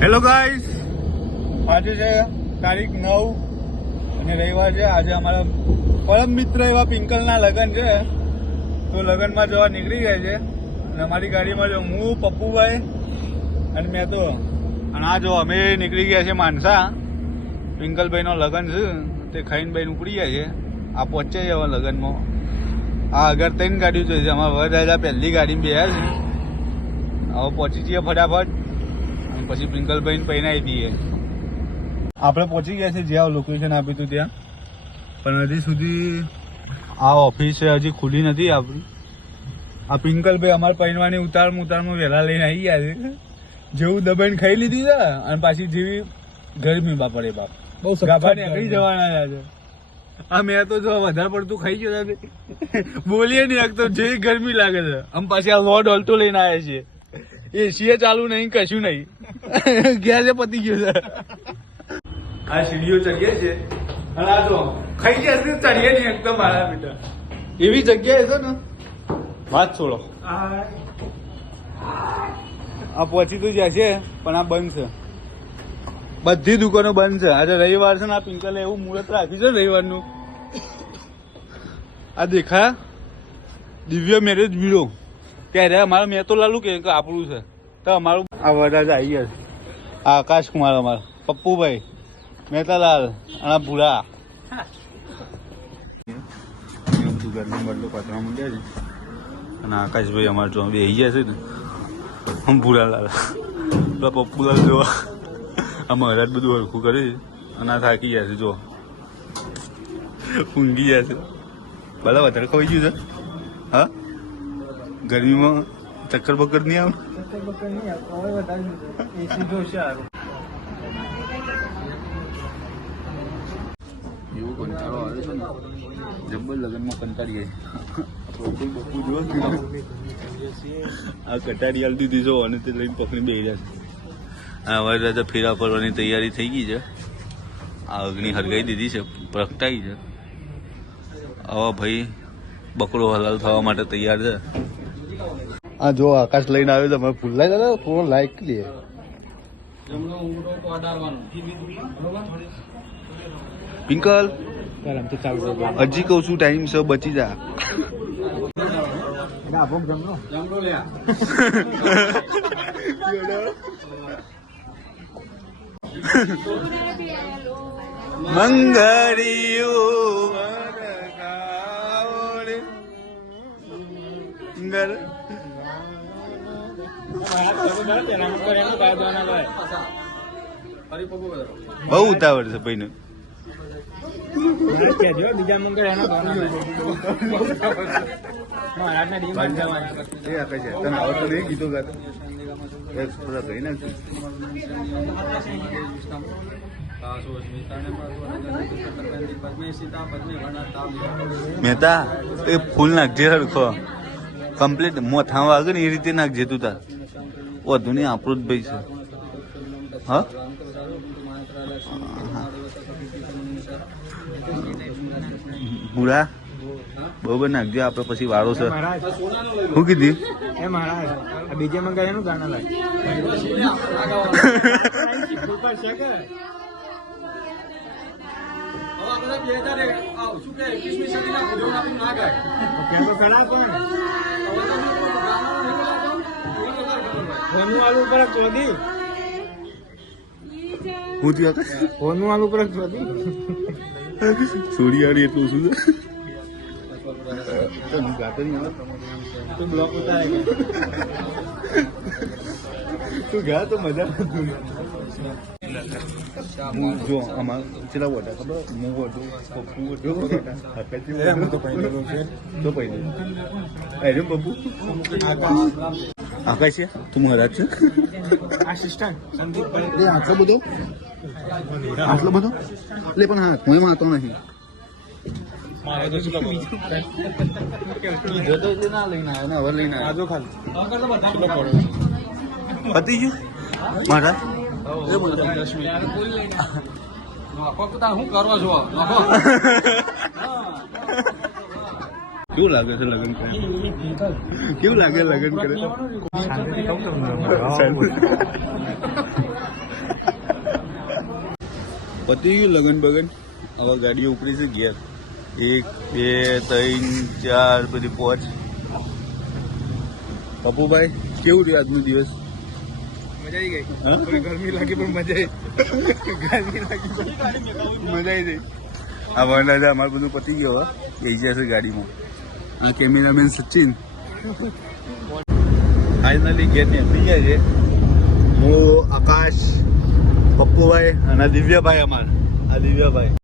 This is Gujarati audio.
હેલો ગાઈસ, આજે છે તારીખ 9 અને રવિવાર છે. આજે અમારા પરમ મિત્ર એવા પિંકલના લગ્ન છે, તો લગ્નમાં જવા નીકળી ગયા છે. અને અમારી ગાડીમાં જો હું, પપ્પુભાઈ અને મેં તો. અને આ જો અમે નીકળી ગયા છે માનસા. પિંકલભાઈનો લગ્ન છે, તે ખાઈને ભાઈ ઉપડી ગયા છે. આ પહોંચે છે હવે લગ્નમાં. આ આગળ 3 ગાડીઓ છે, અમારા વરરાજા પહેલી ગાડીમાં બેહ્યા છે. હવે પહોંચી જઈએ ફટાફટ, પછી પિંકલભાઈ પહેરાવી દઈએ. આપણે પહોંચી ગયા છે જ્યાં લોકેશન આપ્યું હતું ત્યાં, પણ હજી સુધી આ ઓફિસ હજી ખુલી નથી આપણી. આ પિંકલભાઈ અમારે પહેરવાની ઉતારમાં વહેલા લઈને આવી ગયા છે. જેવું દબાઈને ખાઈ લીધી છે અને પાછી જેવી ગરમી બાપડે બાપ બહુ ગાભા નીકળી જવાના છે. આ મેં તો જો વધારે પડતું ખાઈ ગયો નથી, બોલીએ નહીં તો જે ગરમી લાગે છે. આમ પાછી આ લોડ ઓલ્ટો લઈને આવ્યા છીએ. એસી ચાલુ નહીં, કશું નહીં, ગેસે પતી ગયું છે. આ સીડીઓ ચડીએ છે અને આ તો ખાઈ ગયા છે, ચડીએ નહીં એકદમ મારા બેટા. એવી જગ્યાએ છે ને વાત છોડો. આ પહોંચી તો જાય છે પણ આ બંધ છે, બધી દુકાનો બંધ છે. આજે રવિવાર છે ને આ પિંકલે એવું મુહૂર્ત રાખ્યું છે રવિવારનું. આ દેખા દિવ્ય મેરેજ બ્યુરો, ત્યારે અમારે મેં તો લાલું કે આપણું છે, તો અમારું આ વરરાજા આવી ગયા છે. આ આકાશ કુમાર, અમારા પપ્પુભાઈ, મહેતાલાલ અને ભૂરા. બધું ઘરનું બદલું પતરા મૂક્યા છે. અને આકાશભાઈ અમારે જો બે ગયા છે ને, હું ભૂરાલાલ પેલા પપ્પુલાલ જોવા. આ મહારાજ બધું હરખું કરે છે અને આ થાકી ગયા છે. જો ઊંઘી ગયા છે. ભલે વધારે ખવાઈ ગયું છે. હા, ગરમીમાં ચક્કર બક્કર નહીં આવે? એવું કંટાળો આવે છે ને, જબ્બર લગ્નમાં કંટાળી જાય. આ કટારી હાલતી દીધો અને તે લઈને પકડી બેસી જશે. આ વરરાજા ફેરા ફરવાની તૈયારી થઈ ગઈ છે. આ અગ્નિ હરગાઈ દીધી છે, પ્રગટાઈ છે. હવે ભાઈ બકરો હલાલ થવા માટે તૈયાર છે. આ જો આકાશ લઈને આવ્યો તો અમે ભૂલાઈ જતા થોડો લાઈક લે. પિંકલ હજી કઉ છું ટાઈમ છે, બચી જા. બહુ ઉતાવળ છે ભાઈ ને. ગીતો મહેતા એ ફૂલ નાખજે હરખો કમ્પ્લીટ મોથા વાગે ને એ રીતે નાખજે તું તાર. વધુ નહીં, આપણું જ ભાઈ છે. હા, બુરા બરોબર નાખજે, આપડે પછી વાળો છે. શું કીધી? બીજે મંગાવ્યાનું ગાના લાગે. સોડિયાળી એટલું શું ગાતો નહીં આવે. તું બ્લોક ઉતારે તું ગયા તો મજા. જો આમાં કેટલા વોટા ખબર? હું વોટું, પપ્પુ વોટું, તો પહેલું અરે પપ્પુ આકાશ છે. તું મહારાજ છે. આટલો બધો એટલે પણ હા કોઈ વાંધો નહીં. ના લઈને આવ્યો ને હવે લઈને આવ્યો ખાલી પતી ગયું મહારાજ. શું કરવા છો? કેવું લાગે છે લગ્ન કરે? કેવું લાગે લગ્ન કરે? પતી ગયું લગન બગન. હવે ગાડીઓ ઉપરી છે ઘેર. 1 2 3 4 બધી 5. પપ્પુભાઈ કેવું રહ્યું આજનો દિવસ? મજા આવી ગઈ. થોડી ગરમી લાગી પણ મજા આવી. ગરમી લાગી મજા આવી ગઈ. આ વરરાજા અમારે બધું પતી ગયો હવે એ જશે ગાડીમાં. આ કેમેરામેન સચિન ફાઇનલી ઘેર નીકળી ગયા છે. હું આકાશ, પપ્પુભાઈ અને દિવ્યાભાઈ અમારા. આ દિવ્યાભાઈ